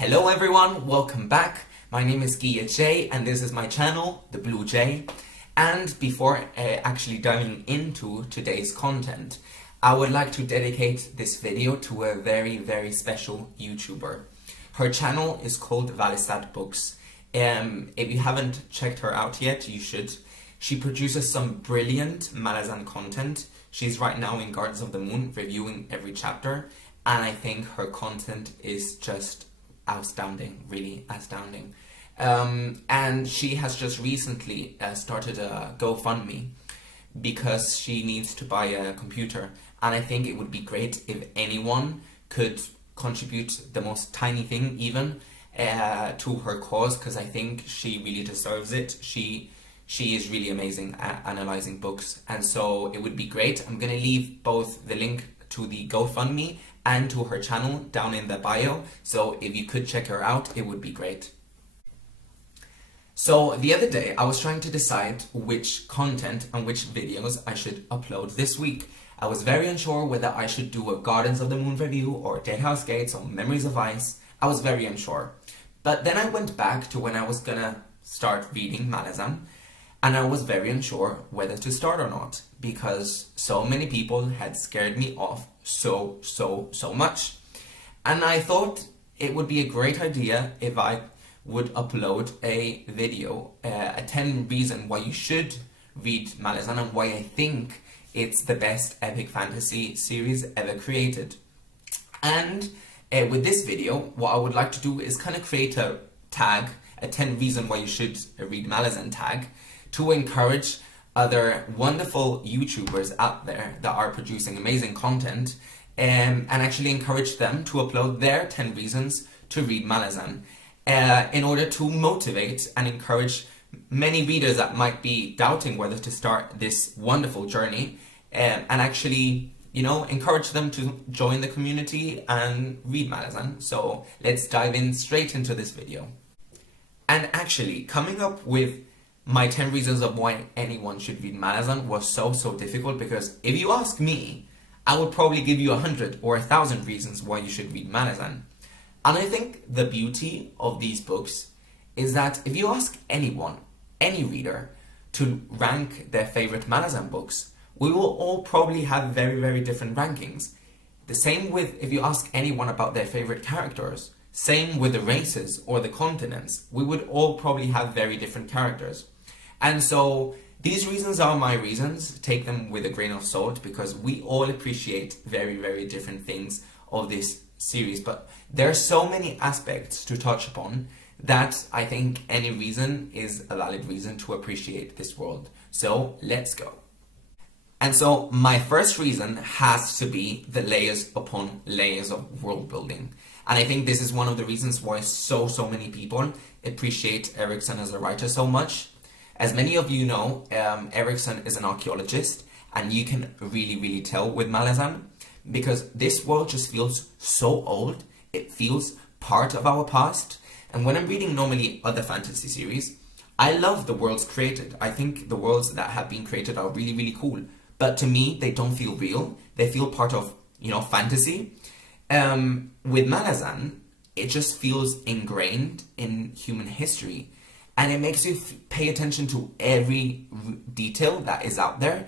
Hello everyone, welcome back. My name is Gia J and this is my channel, The Blue J. And before actually diving into today's content, I would like to dedicate this video to a very special YouTuber. Her channel is called Vallestad Books. If you haven't checked her out yet, you should. She produces some brilliant Malazan content. She's right now in Gardens of the Moon reviewing every chapter, and I think her content is just outstanding, really astounding. And she has just recently started a GoFundMe because she needs to buy a computer, and I think it would be great if anyone could contribute the most tiny thing even to her cause, because I think she really deserves it. She is really amazing at analyzing books, and so it would be great. I'm gonna leave both the link to the GoFundMe and to her channel down in the bio, so if you could check her out, it would be great. So the other day I was trying to decide which content and which videos I should upload this week. I was very unsure whether I should do a Gardens of the Moon review or Dead House Gates or Memories of Ice. I was very unsure. But then I went back to when I was gonna start reading Malazan, and I was very unsure whether to start or not, because so many people had scared me off so much. And I thought it would be a great idea if I would upload a video, a 10 reason why you should read Malazan and why I think it's the best epic fantasy series ever created. And with this video, what I would like to do is kind of create a tag, a 10 reason why you should read Malazan tag, to encourage other wonderful YouTubers out there that are producing amazing content, and actually encourage them to upload their 10 reasons to read Malazan, in order to motivate and encourage many readers that might be doubting whether to start this wonderful journey, and actually, you know, encourage them to join the community and read Malazan. So let's dive in straight into this video. And actually, coming up with my 10 reasons of why anyone should read Malazan was so difficult, because if you ask me, I would probably give you 100 or 1,000 reasons why you should read Malazan. And I think the beauty of these books is that if you ask anyone, any reader, to rank their favorite Malazan books, we will all probably have very different rankings. The same with if you ask anyone about their favorite characters. Same with the races or the continents. We would all probably have very different characters. And so these reasons are my reasons. Take them with a grain of salt, because we all appreciate very different things of this series. But there are so many aspects to touch upon that I think any reason is a valid reason to appreciate this world. So let's go. And so my first reason has to be the layers upon layers of world building. And I think this is one of the reasons why so many people appreciate Erikson as a writer so much. As many of you know, Erikson is an archaeologist, and you can really tell with Malazan, because this world just feels so old. It feels part of our past. And when I'm reading normally other fantasy series, I love the worlds created. I think the worlds that have been created are really cool. But to me, they don't feel real. They feel part of, you know, fantasy. With Malazan, it just feels ingrained in human history, and it makes you pay attention to every detail that is out there,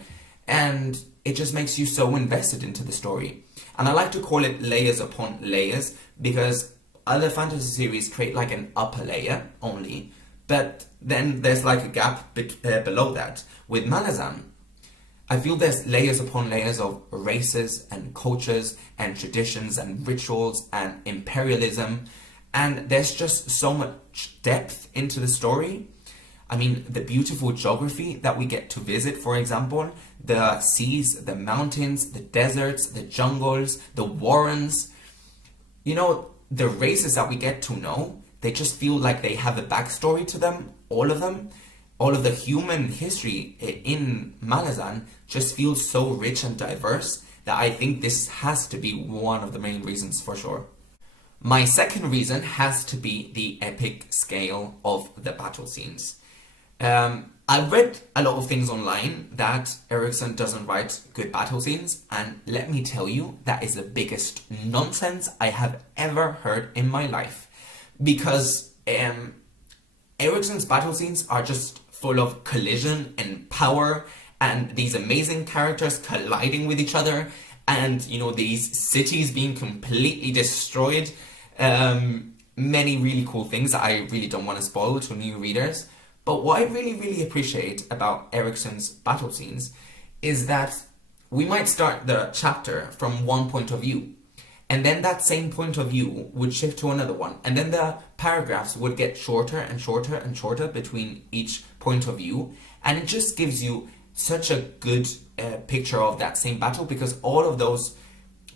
and it just makes you so invested into the story. And I like to call it layers upon layers, because other fantasy series create like an upper layer only, but then there's like a gap below that. With Malazan, I feel there's layers upon layers of races and cultures and traditions and rituals and imperialism, and there's just so much depth into the story. I mean, the beautiful geography that we get to visit, for example, the seas, the mountains, the deserts, the jungles, the warrens, you know, the races that we get to know, they just feel like they have a backstory to them, all of them. All of the human history in Malazan just feels so rich and diverse that I think this has to be one of the main reasons for sure. My second reason has to be the epic scale of the battle scenes. I've read a lot of things online that Erikson doesn't write good battle scenes, and let me tell you, that is the biggest nonsense I have ever heard in my life. because Eriksson's battle scenes are just full of collision and power and these amazing characters colliding with each other, and you know, these cities being completely destroyed. Many really cool things that I really don't want to spoil to new readers. But what I really appreciate about Eriksson's battle scenes is that we might start the chapter from one point of view, and then that same point of view would shift to another one, and then the paragraphs would get shorter and shorter and shorter between each point of view, and it just gives you such a good picture of that same battle, because all of those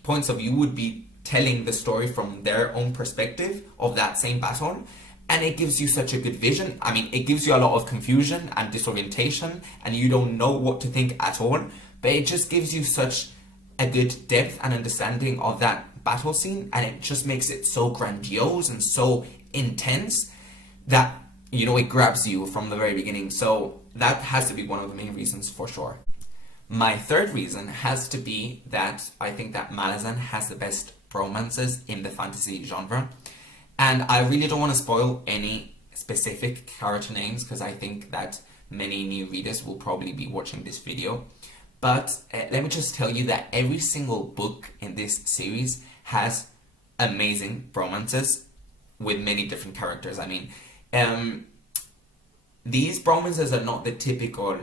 points of view would be telling the story from their own perspective of that same battle, and it gives you such a good vision. I mean, it gives you a lot of confusion and disorientation, and you don't know what to think at all, but it just gives you such a good depth and understanding of that battle scene, and it just makes it so grandiose and so intense that, you know, it grabs you from the very beginning. So that has to be one of the main reasons for sure. My third reason has to be that I think that Malazan has the best romances in the fantasy genre, and I really don't want to spoil any specific character names because I think that many new readers will probably be watching this video. But let me just tell you that every single book in this series has amazing romances with many different characters. I mean, these romances are not the typical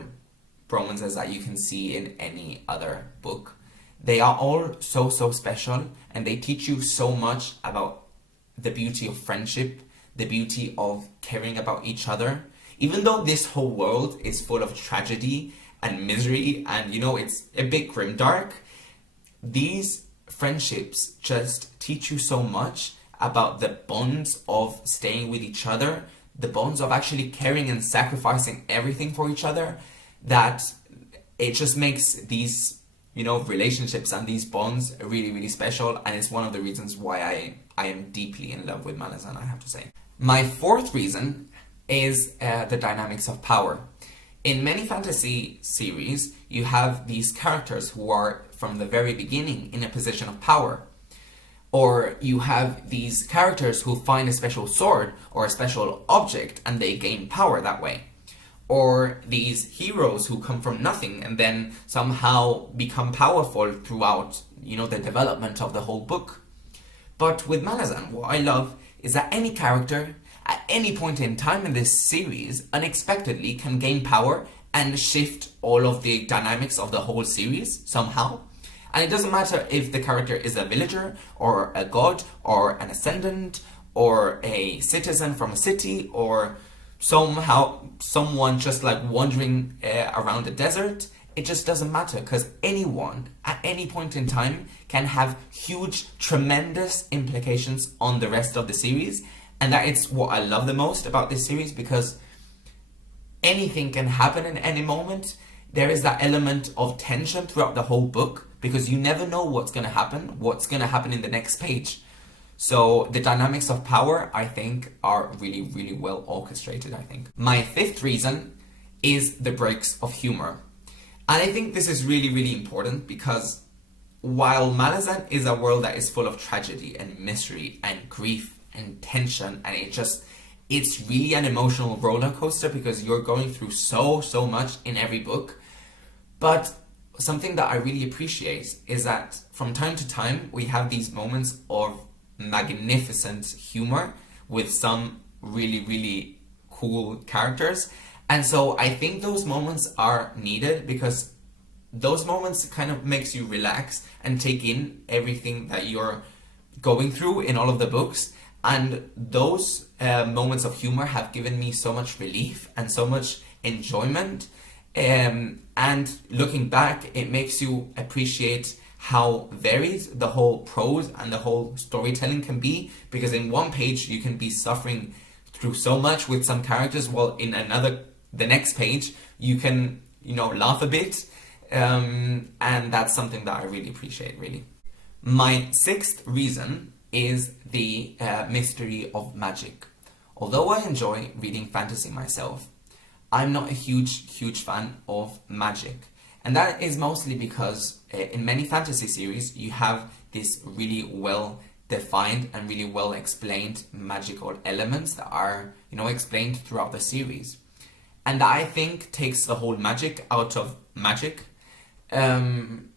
romances that you can see in any other book. They are all so special, and they teach you so much about the beauty of friendship, the beauty of caring about each other. Even though this whole world is full of tragedy and misery, and you know, it's a bit grimdark, these friendships just teach you so much about the bonds of staying with each other, the bonds of actually caring and sacrificing everything for each other, that it just makes these, you know, relationships and these bonds really special, and it's one of the reasons why I am deeply in love with Malazan, I have to say. My fourth reason is the dynamics of power. In many fantasy series, you have these characters who are from the very beginning in a position of power. Or you have these characters who find a special sword or a special object and they gain power that way. Or these heroes who come from nothing and then somehow become powerful throughout, you know, the development of the whole book. But with Malazan, what I love is that any character at any point in time in this series unexpectedly can gain power and shift all of the dynamics of the whole series somehow. And it doesn't matter if the character is a villager or a god or an ascendant or a citizen from a city or somehow someone just like wandering around the desert. It just doesn't matter, because anyone at any point in time can have huge, tremendous implications on the rest of the series. And that is what I love the most about this series, because anything can happen in any moment. There is that element of tension throughout the whole book, because you never know what's going to happen in the next page. So the dynamics of power, I think, are really well orchestrated, I think. My fifth reason is the breaks of humor. And I think this is really important, because while Malazan is a world that is full of tragedy and misery and grief and tension, and it's really an emotional roller coaster, because you're going through so much in every book. But something that I really appreciate is that from time to time we have these moments of magnificent humor with some really cool characters. And so I think those moments are needed, because those moments kind of makes you relax and take in everything that you're going through in all of the books. And those moments of humor have given me so much relief and so much enjoyment. And looking back, it makes you appreciate how varied the whole prose and the whole storytelling can be, because in one page you can be suffering through so much with some characters, while in the next page you can, you know, laugh a bit, and that's something that I really appreciate, really. My sixth reason is the mystery of magic. Although I enjoy reading fantasy myself, I'm not a huge fan of magic. And that is mostly because in many fantasy series you have this really well defined and really well explained magical elements that are, explained throughout the series. And that I think takes the whole magic out of magic. And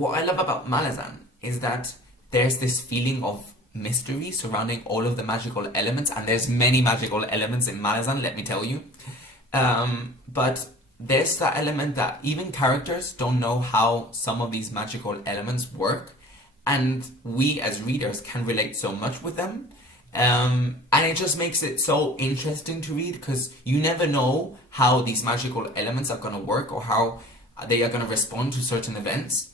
what I love about Malazan is that there's this feeling of mystery surrounding all of the magical elements, and there's many magical elements in Malazan, let me tell you. But there's that element that even characters don't know how some of these magical elements work, and we as readers can relate so much with them. And it just makes it so interesting to read, because you never know how these magical elements are going to work or how they are going to respond to certain events.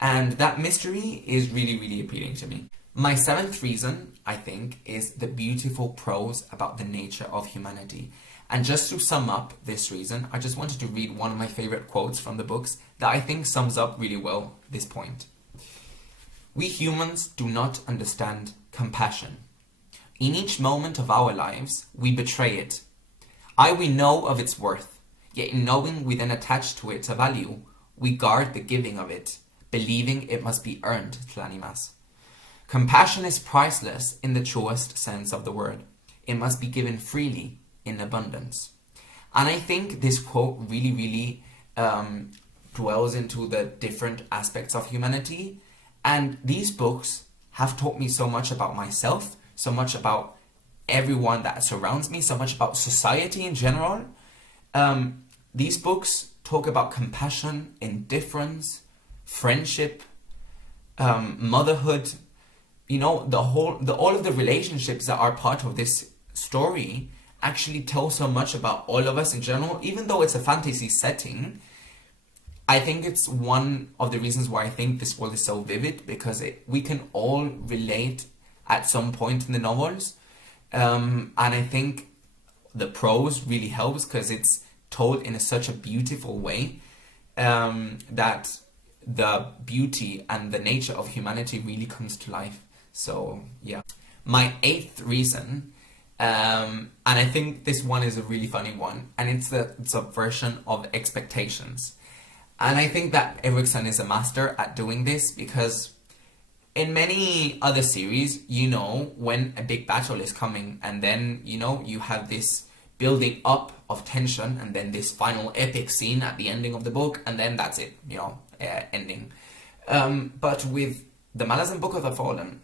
And that mystery is really, really appealing to me. My 7th reason, I think, is the beautiful prose about the nature of humanity. And just to sum up this reason, I just wanted to read one of my favorite quotes from the books that I think sums up really well this point. We humans do not understand compassion. In each moment of our lives, we betray it. We know of its worth, yet in knowing we then attach to it a value, we guard the giving of it, believing it must be earned, Tlanimas. Compassion is priceless in the truest sense of the word. It must be given freely, in abundance. And I think this quote really, really dwells into the different aspects of humanity. And these books have taught me so much about myself, so much about everyone that surrounds me, so much about society in general. These books talk about compassion, indifference, friendship, motherhood, all of the relationships that are part of this story actually tell so much about all of us in general. Even though it's a fantasy setting, I think it's one of the reasons why I think this world is so vivid, because we can all relate at some point in the novels. And I think the prose really helps because it's told in such a beautiful way that the beauty and the nature of humanity really comes to life. So, yeah. My 8th reason, and I think this one is a really funny one, and it's the subversion of expectations. And I think that Erickson is a master at doing this, because in many other series, when a big battle is coming, and then, you have this building up of tension, and then this final epic scene at the ending of the book, and then that's it, ending. But with the Malazan Book of the Fallen,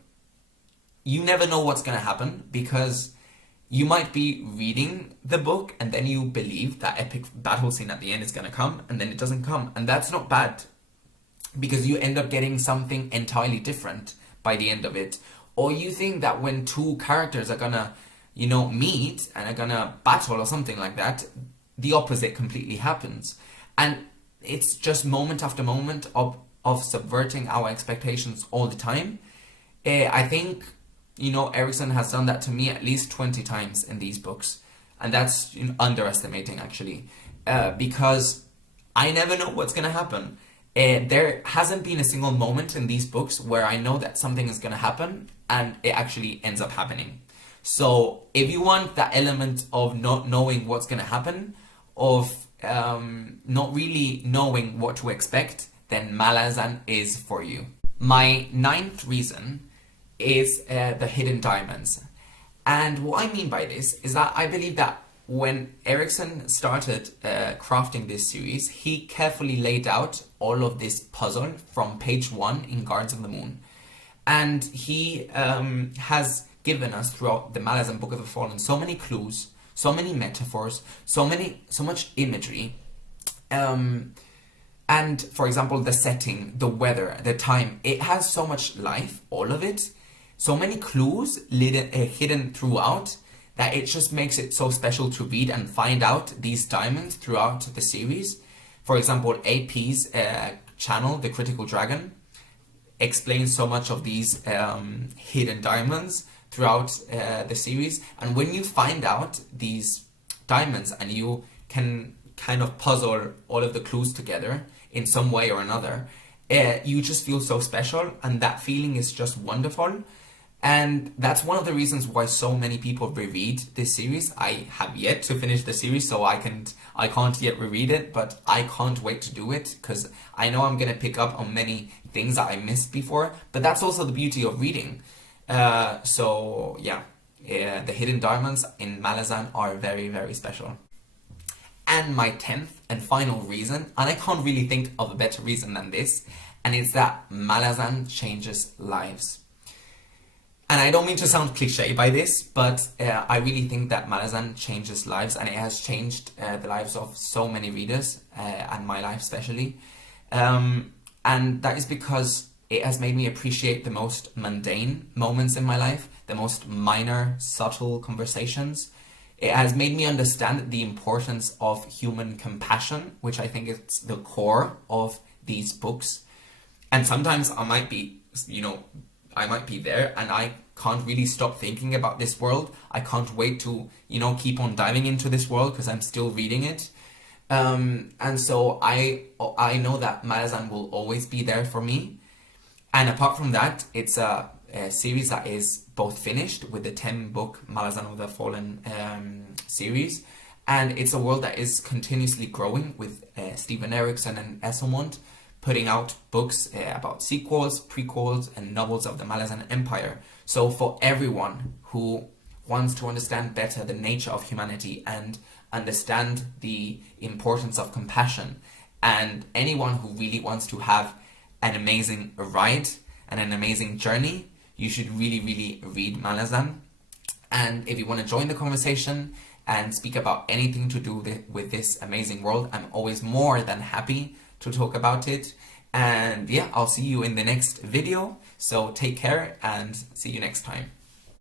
you never know what's going to happen, because you might be reading the book and then you believe that epic battle scene at the end is going to come, and then it doesn't come. And that's not bad, because you end up getting something entirely different by the end of it. Or you think that when two characters are going to, meet and are going to battle or something like that, the opposite completely happens. And it's just moment after moment of subverting our expectations all the time. I think, Erickson has done that to me at least 20 times in these books. And that's underestimating, actually. Because I never know what's going to happen. There hasn't been a single moment in these books where I know that something is going to happen and it actually ends up happening. So if you want that element of not knowing what's going to happen, of not really knowing what to expect, then Malazan is for you. My 9th reason is the hidden diamonds. And what I mean by this is that I believe that when Erickson started crafting this series, he carefully laid out all of this puzzle from page 1 in Guardians of the Moon. And he has given us throughout the Malazan Book of the Fallen so many clues, so many metaphors, so much imagery. And for example, the setting, the weather, the time, it has so much life, all of it. So many clues hidden throughout, that it just makes it so special to read and find out these diamonds throughout the series. For example, AP's channel, The Critical Dragon, explains so much of these hidden diamonds throughout the series. And when you find out these diamonds and you can kind of puzzle all of the clues together in some way or another, you just feel so special, and that feeling is just wonderful. And that's one of the reasons why so many people reread this series. I have yet to finish the series, so I can't yet reread it, but I can't wait to do it, because I know I'm going to pick up on many things that I missed before. But that's also the beauty of reading. So yeah, the hidden diamonds in Malazan are very, very special. And my 10th and final reason, and I can't really think of a better reason than this, and it's that Malazan changes lives. And I don't mean to sound cliche by this, but I really think that Malazan changes lives, and it has changed the lives of so many readers, and my life especially. And that is because it has made me appreciate the most mundane moments in my life, the most minor, subtle conversations. It has made me understand the importance of human compassion, which I think is the core of these books. And sometimes I might be, I might be there and I can't really stop thinking about this world. I can't wait to, keep on diving into this world because I'm still reading it. And so I know that Malazan will always be there for me. And apart from that, it's a series that is both finished with the 10-book Malazan of the Fallen series, and it's a world that is continuously growing with Stephen Erickson and Esselmont putting out books about sequels, prequels, and novels of the Malazan Empire. So for everyone who wants to understand better the nature of humanity and understand the importance of compassion, and anyone who really wants to have an amazing ride and an amazing journey, you should really, really read Malazan. And if you want to join the conversation and speak about anything to do with this amazing world, I'm always more than happy to talk about it. And yeah, I'll see you in the next video. So take care and see you next time.